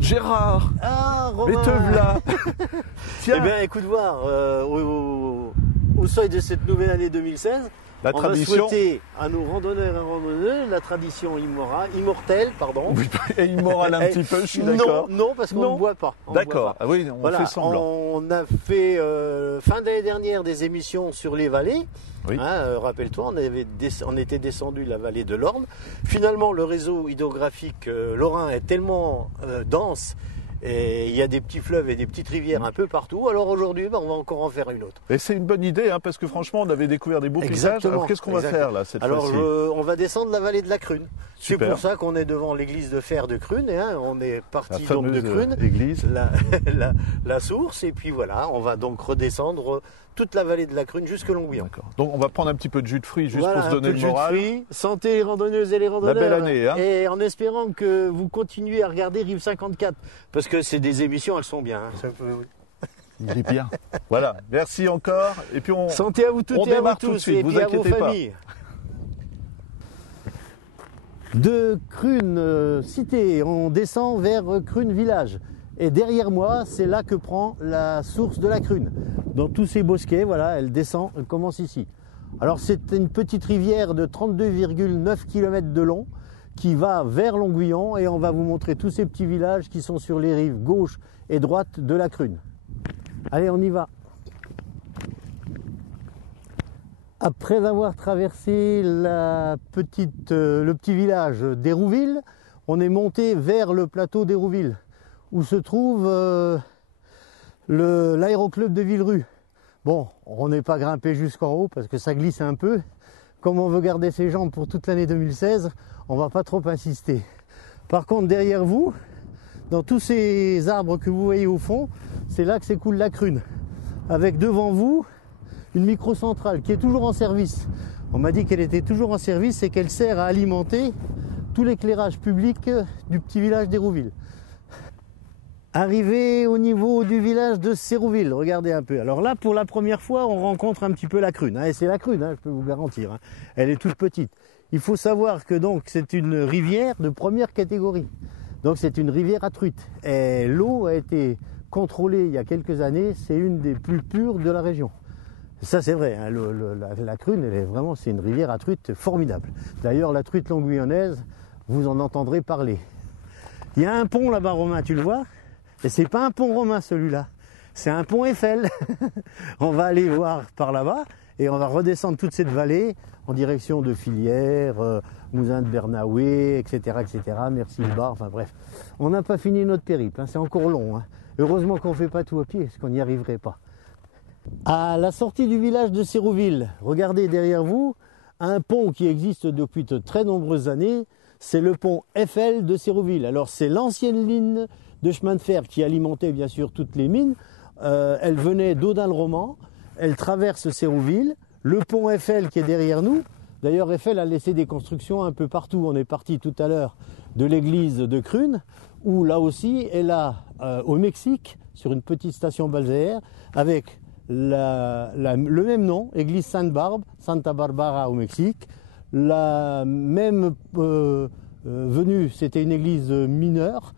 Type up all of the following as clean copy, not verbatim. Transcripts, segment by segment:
Gérard, Ah, mais Romain. te voilà. Tiens, Eh bien, écoute voir, au seuil de cette nouvelle année 2016, la on tradition. va souhaiter à nos randonneurs et randonneuses la tradition immortelle, pardon. Oui, et immorale un petit peu, je suis d'accord. Non, parce qu'on Non. ne boit pas. On ne D'accord. boit pas. Ah oui, on Voilà, fait semblant. on a fait fin d'année dernière des émissions sur les vallées. Oui. Hein, rappelle-toi, on était descendu la vallée de l'Orne. Finalement, le réseau hydrographique lorrain est tellement dense et il y a des petits fleuves et des petites rivières un peu partout. Alors aujourd'hui, on va encore en faire une autre. Et c'est une bonne idée, hein, parce que franchement, on avait découvert des beaux paysages. Exactement, Alors qu'est-ce qu'on va exactement. faire là cette Alors fois-ci? on va descendre la vallée de la Crune. C'est Super. pour ça qu'on est devant l'église de Fer de Crune. Hein. On est La parti donc de fameuse Crune. église. La source, et puis voilà, on va donc redescendre toute la vallée de la Crune jusque Longuillon. D'accord. Donc on va prendre un petit peu de jus de fruits juste Voilà, pour se un donner peu de le jus de moral. fruits. Santé les randonneuses et les randonneurs. belle année, hein. Et en espérant que vous continuez à regarder Rive 54, parce que c'est des émissions, elles sont bien. Hein. Ça peut- Il est bien. Voilà. Merci encore. Et puis on. Santé à vous toutes On et à vous démarre tout de tous, suite, et vous puis à vos inquiétez pas. familles. De Crune cité, on descend vers Crune village. Et derrière moi, c'est là que prend la source de la Crune. Dans tous ces bosquets, voilà, elle descend, elle commence ici. Alors c'est une petite rivière de 32,9 km de long qui va vers Longuillon et on va vous montrer tous ces petits villages qui sont sur les rives gauche et droite de la Crune. Allez, on y va. Après avoir traversé le petit village d'Hérouville, on est monté vers le plateau d'Hérouville, où se trouve l'aéroclub de Villerue. Bon, on n'est pas grimpé jusqu'en haut parce que ça glisse un peu. Comme on veut garder ses jambes pour toute l'année 2016, on va pas trop insister. Par contre, derrière vous, dans tous ces arbres que vous voyez au fond, c'est là que s'écoule la Crune. Avec devant vous, une microcentrale qui est toujours en service. On m'a dit qu'elle était toujours en service et qu'elle sert à alimenter tout l'éclairage public du petit village d'Hérouville. Arrivé au niveau du village de Sérouville, regardez un peu. Alors là, pour la première fois, on rencontre un petit peu la Crune. Hein, et c'est la Crune, hein, je peux vous garantir. Hein. Elle est toute petite. Il faut savoir que donc c'est une rivière de première catégorie. Donc c'est une rivière à truites. Et l'eau a été contrôlée il y a quelques années. C'est une des plus pures de la région. Ça c'est vrai, hein, la Crune, elle est vraiment, c'est une rivière à truites formidable. D'ailleurs, la truite longuillonnaise, vous en entendrez parler. Il y a un pont là-bas, Romain, tu le vois? Et c'est pas un pont romain celui-là, c'est un pont Eiffel. On va aller voir par là-bas et on va redescendre toute cette vallée en direction de Filière, Mouzin de Bernaoué, etc., etc. Merci le bar, enfin bref. On n'a pas fini notre périple, hein, c'est encore long. Hein. Heureusement qu'on ne fait pas tout à pied, parce qu'on n'y arriverait pas. À la sortie du village de Sérouville, regardez derrière vous, un pont qui existe depuis de très nombreuses années, c'est le pont Eiffel de Sérouville. Alors c'est l'ancienne ligne de chemin de fer qui alimentait bien sûr toutes les mines. Elle venait d'Audun-le-Roman, elle traverse Sérouville, le pont Eiffel qui est derrière nous. D'ailleurs, Eiffel a laissé des constructions un peu partout. On est parti tout à l'heure de l'église de Crune, où là aussi, elle a au Mexique, sur une petite station balnéaire, avec le même nom, église Sainte-Barbe, Santa Barbara au Mexique. La même venue, c'était une église mineure.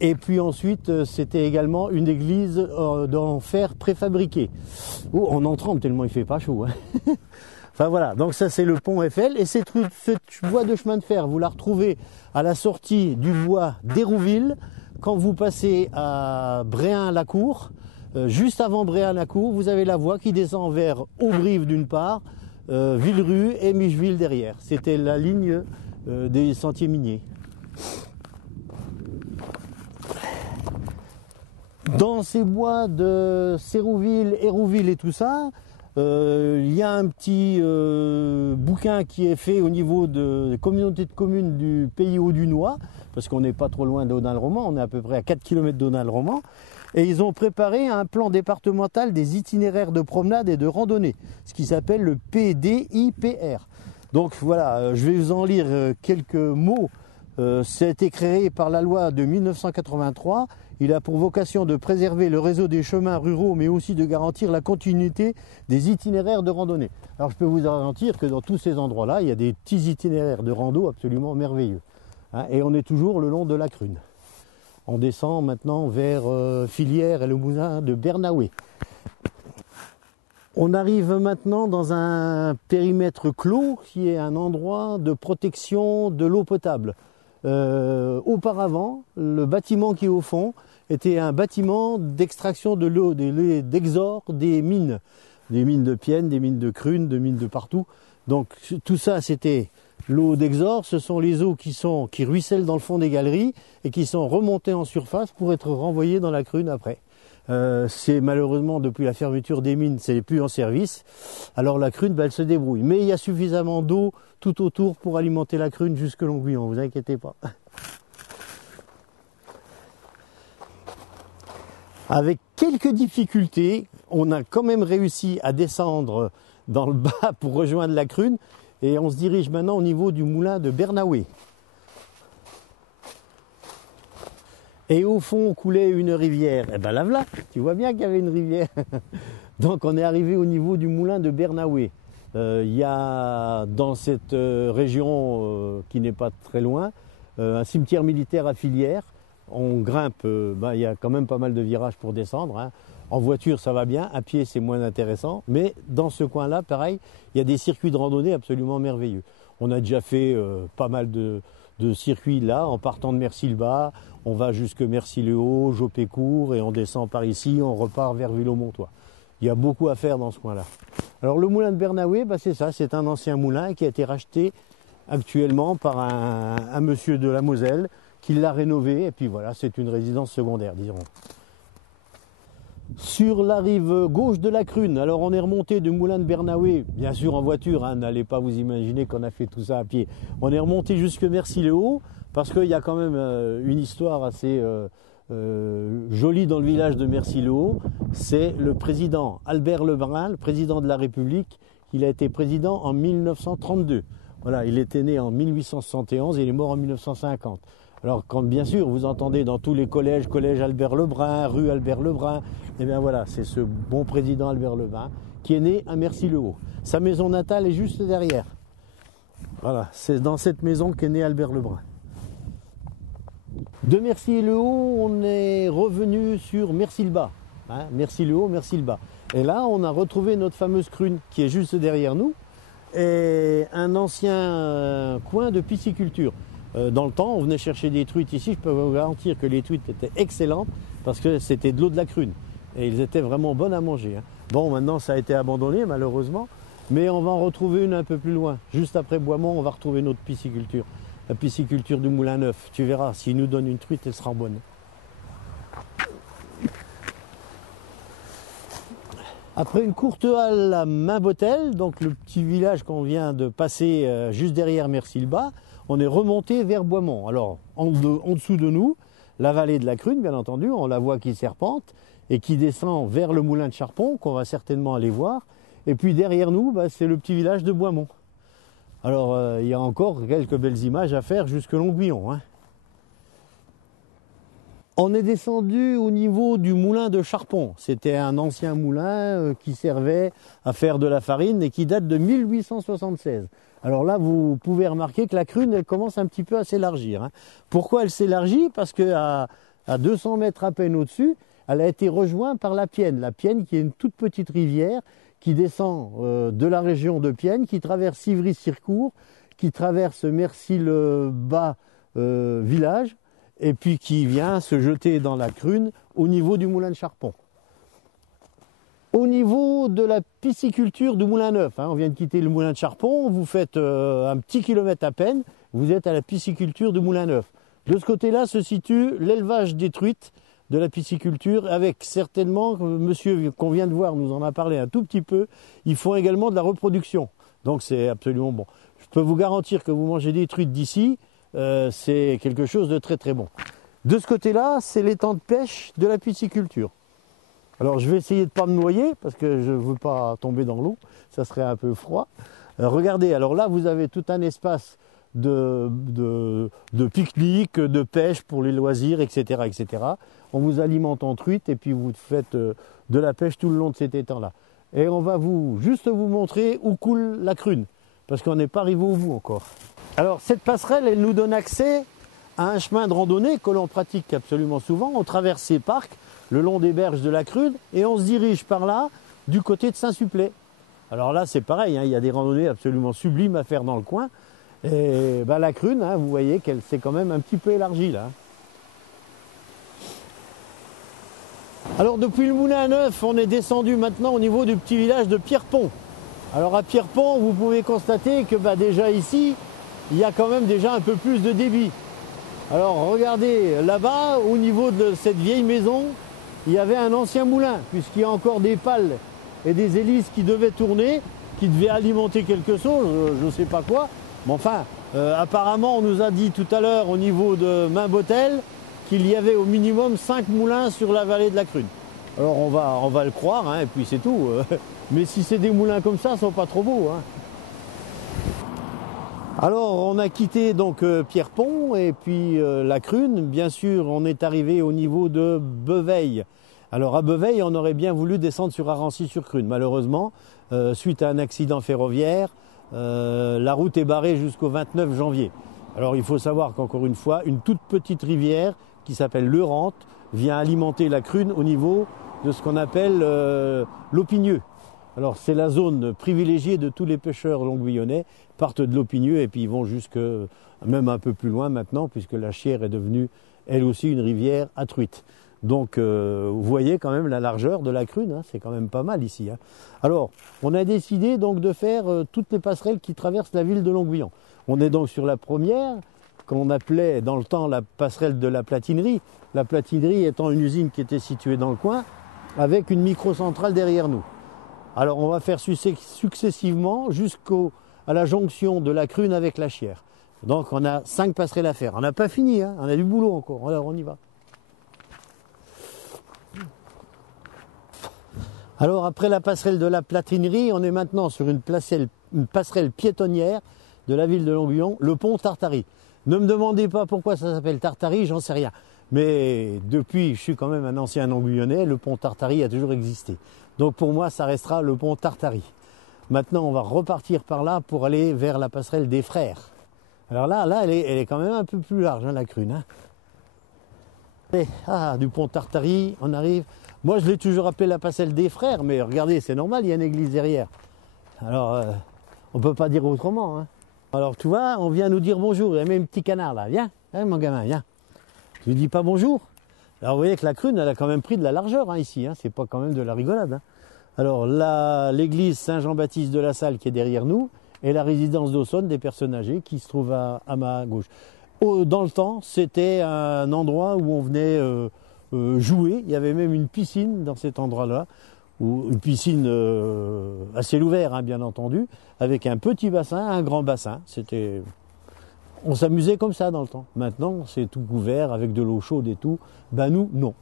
Et puis ensuite, c'était également une église en fer préfabriqué. Oh, on en tremble tellement il fait pas chaud. Hein. Enfin voilà, donc ça c'est le pont Eiffel. Et cette voie de chemin de fer, vous la retrouvez à la sortie du bois d'Hérouville, quand vous passez à Bréhin-la-Cour. Juste avant Bréhin-la-Cour, vous avez la voie qui descend vers Auberive d'une part, Villerue et Micheville derrière. C'était la ligne des sentiers miniers. Dans ces bois de Sérouville, Hérouville et tout ça, il y a un petit bouquin qui est fait au niveau de la communauté de communes du Pays Hauts-du-Noix, parce qu'on n'est pas trop loin d'Audun-le-Roman, on est à peu près à 4 km d'Audun-le-Roman, et ils ont préparé un plan départemental des itinéraires de promenade et de randonnée, ce qui s'appelle le PDIPR. Donc voilà, je vais vous en lire quelques mots. Ça a été créé par la loi de 1983 Il a pour vocation de préserver le réseau des chemins ruraux, mais aussi de garantir la continuité des itinéraires de randonnée. Alors je peux vous garantir que dans tous ces endroits-là, il y a des petits itinéraires de rando absolument merveilleux. Hein, et on est toujours le long de la Crune. On descend maintenant vers Filière et le moulin de Bernaoué. On arrive maintenant dans un périmètre clos qui est un endroit de protection de l'eau potable. Auparavant, le bâtiment qui est au fond était un bâtiment d'extraction de l'eau, d'exor des mines de Pienne, des mines de Crune, des mines de partout. Donc tout ça c'était l'eau d'exor, ce sont les eaux qui ruissellent dans le fond des galeries et qui sont remontées en surface pour être renvoyées dans la Crune après. C'est malheureusement depuis la fermeture des mines, c'est plus en service. Alors la Crune, elle se débrouille. Mais il y a suffisamment d'eau tout autour pour alimenter la Crune jusque Longuillon, vous inquiétez pas. Avec quelques difficultés, on a quand même réussi à descendre dans le bas pour rejoindre la Crune et on se dirige maintenant au niveau du moulin de Bernaoué. Et au fond coulait une rivière. Et ben là, voilà, tu vois bien qu'il y avait une rivière. Donc on est arrivé au niveau du moulin de Bernaoué. Il y a dans cette région qui n'est pas très loin un cimetière militaire à Filière. On grimpe, il y a quand même pas mal de virages pour descendre. Hein. En voiture ça va bien, à pied c'est moins intéressant. Mais dans ce coin-là, pareil, il y a des circuits de randonnée absolument merveilleux. On a déjà fait pas mal de circuits là, en partant de Mercy-le-Bas, on va jusque Mercy-le-Haut, Jopécourt et on descend par ici, on repart vers Villaux-Montois. Il y a beaucoup à faire dans ce coin-là. Alors le moulin de Bernaoué, c'est ça, c'est un ancien moulin qui a été racheté actuellement par un monsieur de la Moselle qui l'a rénové et puis voilà, c'est une résidence secondaire, dirons. Sur la rive gauche de la Crune, alors on est remonté du moulin de Bernaoué, bien sûr en voiture, hein, n'allez pas vous imaginer qu'on a fait tout ça à pied. On est remonté jusque Mercy-le-Haut, parce qu'il y a quand même une histoire assez jolie dans le village de Mercy-le-Haut. C'est le président Albert Lebrun, le président de la République. Il a été président en 1932. Voilà, il était né en 1871 et il est mort en 1950. Alors, quand bien sûr vous entendez dans tous les collèges, collège Albert Lebrun, rue Albert Lebrun, et bien voilà, c'est ce bon président Albert Lebrun qui est né à Mercy-le-Haut. Sa maison natale est juste derrière. Voilà, c'est dans cette maison qu'est né Albert Lebrun. De Mercy-le-Haut, on est revenu sur Mercy-le-Bas. Hein, Mercy-le-Haut, Mercy-le-Bas. Et là, on a retrouvé notre fameuse Crune qui est juste derrière nous et un ancien coin de pisciculture. Dans le temps, on venait chercher des truites ici. Je peux vous garantir que les truites étaient excellentes parce que c'était de l'eau de la Crune. Et ils étaient vraiment bonnes à manger. Hein. Bon, maintenant, ça a été abandonné, malheureusement. Mais on va en retrouver une un peu plus loin. Juste après Boismont, on va retrouver notre pisciculture. La pisciculture du Moulin Neuf. Tu verras, s'il nous donne une truite, elle sera bonne. Après une courte halle à Mainbotel, donc le petit village qu'on vient de passer juste derrière Mercy-le-Bas, on est remonté vers Boismont. Alors, en dessous de nous, la vallée de la Crune, bien entendu, on la voit qui serpente et qui descend vers le moulin de Charpon, qu'on va certainement aller voir. Et puis derrière nous, c'est le petit village de Boismont. Alors, il y a encore quelques belles images à faire jusque Longuillon. Hein. On est descendu au niveau du moulin de Charpon. C'était un ancien moulin qui servait à faire de la farine et qui date de 1876. Alors là, vous pouvez remarquer que la Crune, elle commence un petit peu à s'élargir. Hein. Pourquoi elle s'élargit? Parce qu'à 200 mètres à peine au-dessus, elle a été rejointe par la Pienne. La Pienne qui est une toute petite rivière qui descend de la région de Pienne, qui traverse Ivry-Circourt, qui traverse Mercy-le-Bas village, et puis qui vient se jeter dans la Crune au niveau du moulin de Charpon. Au niveau de la pisciculture du Moulin Neuf, hein, on vient de quitter le moulin de Charpon, vous faites un petit kilomètre à peine, vous êtes à la pisciculture du Moulin Neuf. De ce côté-là se situe l'élevage des truites de la pisciculture, avec certainement, monsieur qu'on vient de voir nous en a parlé un tout petit peu, ils font également de la reproduction. Donc c'est absolument bon. Je peux vous garantir que vous mangez des truites d'ici, c'est quelque chose de très très bon. De ce côté-là, c'est l'étang de pêche de la pisciculture. Alors je vais essayer de ne pas me noyer parce que je ne veux pas tomber dans l'eau, ça serait un peu froid. Regardez, alors là vous avez tout un espace de pique-nique, de pêche pour les loisirs, etc., etc. on vous alimente en truite et puis vous faites de la pêche tout le long de cet étang-là. Et on va juste vous montrer où coule la Crune, parce qu'on n'est pas arrivé au bout encore. Alors cette passerelle, elle nous donne accès à un chemin de randonnée que l'on pratique absolument souvent. On traverse ces parcs le long des berges de la Crune et on se dirige par là du côté de Saint-Supplet. Alors là c'est pareil, hein, il y a des randonnées absolument sublimes à faire dans le coin. Et ben, la Crune, hein, vous voyez qu'elle s'est quand même un petit peu élargie là. Alors depuis le Moulin à Neuf, on est descendu maintenant au niveau du petit village de Pierrepont. Alors à Pierrepont, vous pouvez constater que déjà ici, il y a quand même déjà un peu plus de débit. Alors regardez, là-bas, au niveau de cette vieille maison, il y avait un ancien moulin, puisqu'il y a encore des pales et des hélices qui devaient tourner, qui devaient alimenter quelque chose, je ne sais pas quoi. Mais enfin, apparemment, on nous a dit tout à l'heure au niveau de Mainbotel qu'il y avait au minimum 5 moulins sur la vallée de la Crune. Alors on va le croire, hein, et puis c'est tout. Mais si c'est des moulins comme ça, ils ne sont pas trop beaux. Hein. Alors on a quitté donc Pierrepont et puis la Crune. Bien sûr, on est arrivé au niveau de Beveille. Alors à Beveille, on aurait bien voulu descendre sur Arancy-sur-Crune. Malheureusement, suite à un accident ferroviaire, la route est barrée jusqu'au 29 janvier. Alors il faut savoir qu'encore une fois, une toute petite rivière qui s'appelle l'Eurante vient alimenter la Crune au niveau de ce qu'on appelle l'Aupigneux. Alors c'est la zone privilégiée de tous les pêcheurs longuevillonnais, partent de l'Aupigneux et puis ils vont jusque même un peu plus loin maintenant, puisque la Chière est devenue elle aussi une rivière à truites. Donc vous voyez quand même la largeur de la Crune, hein, c'est quand même pas mal ici. Hein. Alors on a décidé donc de faire toutes les passerelles qui traversent la ville de Longuevillon. On est donc sur la première, qu'on appelait dans le temps la passerelle de la platinerie. La platinerie étant une usine qui était située dans le coin, avec une microcentrale derrière nous. Alors on va faire successivement jusqu'à la jonction de la Crune avec la Chière. Donc on a 5 passerelles à faire. On n'a pas fini, hein, on a du boulot encore. Alors on y va. Alors après la passerelle de la platinerie, on est maintenant sur une passerelle piétonnière de la ville de Longuevillon, le pont Tartary. Ne me demandez pas pourquoi ça s'appelle Tartary, j'en sais rien. Mais depuis, je suis quand même un ancien Longuevillonnais, le pont Tartary a toujours existé. Donc pour moi, ça restera le pont Tartary. Maintenant, on va repartir par là pour aller vers la passerelle des Frères. Alors là elle est quand même un peu plus large, hein, la Crune. Hein. Et, du pont Tartary, on arrive. Moi, je l'ai toujours appelé la passerelle des Frères, mais regardez, c'est normal, il y a une église derrière. Alors, on ne peut pas dire autrement. Hein. Alors, tu vois, on vient nous dire bonjour. Il y a même un petit canard là. Viens, hein, mon gamin, viens. Tu lui dis pas bonjour. Alors, vous voyez que la Crune, elle a quand même pris de la largeur hein, ici. Hein. C'est pas quand même de la rigolade. Hein. Alors, l'église Saint-Jean-Baptiste de la Salle qui est derrière nous et la résidence d'Aussonne des personnes âgées qui se trouve à ma gauche. Dans le temps, c'était un endroit où on venait jouer. Il y avait même une piscine dans cet endroit-là. Une piscine à ciel ouvert, hein, bien entendu, avec un petit bassin, un grand bassin. On s'amusait comme ça dans le temps. Maintenant, c'est tout couvert avec de l'eau chaude et tout. Ben nous, non.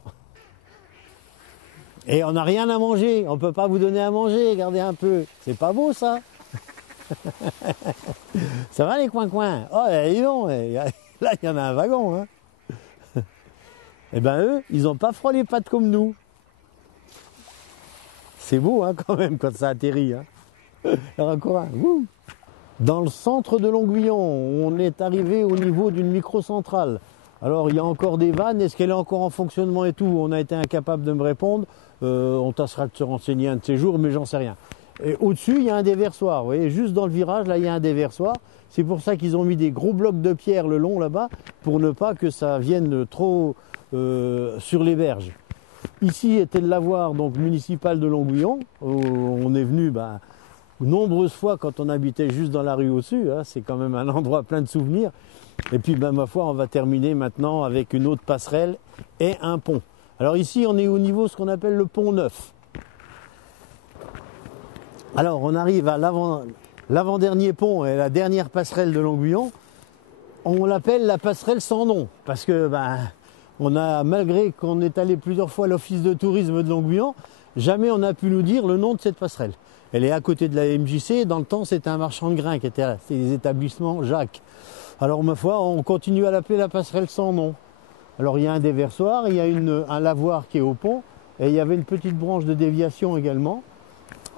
Et on n'a rien à manger. On ne peut pas vous donner à manger. Regardez un peu. C'est pas beau ça. Ça va les coins-coins? Oh, dis donc, là, il y en a un wagon. Hein. Eh ben eux, ils n'ont pas froid les pattes comme nous. C'est beau hein, quand même quand ça atterrit. Hein. Alors encore un. Dans le centre de Longuevillon, on est arrivé au niveau d'une microcentrale. Alors il y a encore des vannes, est-ce qu'elle est encore en fonctionnement et tout? On a été incapable de me répondre. On tâchera de se renseigner un de ces jours, mais j'en sais rien. Et au-dessus, il y a un déversoir. Vous voyez, juste dans le virage, là, il y a un déversoir. C'est pour ça qu'ils ont mis des gros blocs de pierre le long là-bas, pour ne pas que ça vienne trop sur les berges. Ici était le lavoir donc, municipal de Longuevillon. On est venu nombreuses fois quand on habitait juste dans la rue au-dessus. Hein, c'est quand même un endroit plein de souvenirs. Et puis, ma foi, on va terminer maintenant avec une autre passerelle et un pont. Alors ici, on est au niveau de ce qu'on appelle le pont Neuf. Alors, on arrive à l'avant-dernier pont et la dernière passerelle de Longuevillon. On l'appelle la passerelle sans nom. Parce que, malgré qu'on est allé plusieurs fois à l'office de tourisme de Longuevillon, jamais on n'a pu nous dire le nom de cette passerelle. Elle est à côté de la MJC. Dans le temps, c'était un marchand de grains qui était là. C'était les établissements Jacques. Alors, ma foi, on continue à l'appeler la passerelle sans nom. Alors il y a un déversoir, il y a un lavoir qui est au pont, et il y avait une petite branche de déviation également,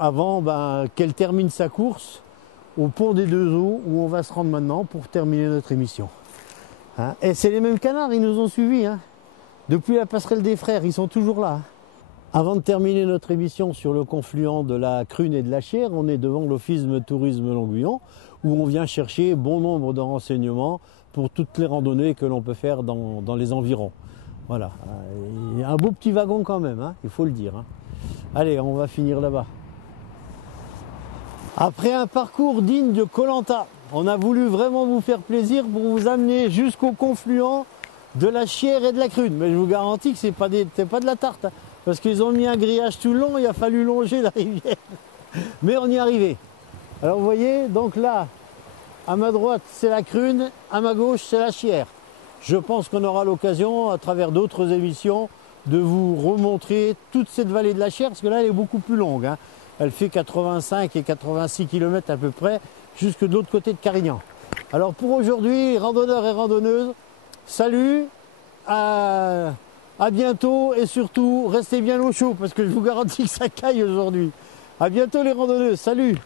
avant qu'elle termine sa course au pont des Deux Eaux, où on va se rendre maintenant pour terminer notre émission. Hein, et c'est les mêmes canards, ils nous ont suivis. Hein. Depuis la passerelle des Frères, ils sont toujours là. Hein. Avant de terminer notre émission sur le confluent de la Crune et de la Chière, on est devant l'Office de tourisme Longuyon, où on vient chercher bon nombre de renseignements pour toutes les randonnées que l'on peut faire dans les environs. Voilà, il y a un beau petit wagon quand même, hein, il faut le dire. Hein. Allez, on va finir là-bas. Après un parcours digne de Koh Lanta, on a voulu vraiment vous faire plaisir pour vous amener jusqu'au confluent de la Chière et de la Crune. Mais je vous garantis que c'est pas de la tarte, hein, parce qu'ils ont mis un grillage tout le long, il a fallu longer la rivière. Mais on y est arrivé. Alors vous voyez, donc là, à ma droite c'est la Crune, à ma gauche c'est la Chière. Je pense qu'on aura l'occasion, à travers d'autres émissions, de vous remontrer toute cette vallée de la Chière, parce que là elle est beaucoup plus longue. Hein. Elle fait 85 et 86 km à peu près, jusque de l'autre côté de Carignan. Alors pour aujourd'hui, randonneurs et randonneuses, salut, à bientôt et surtout, restez bien au chaud, parce que je vous garantis que ça caille aujourd'hui. À bientôt les randonneuses, salut!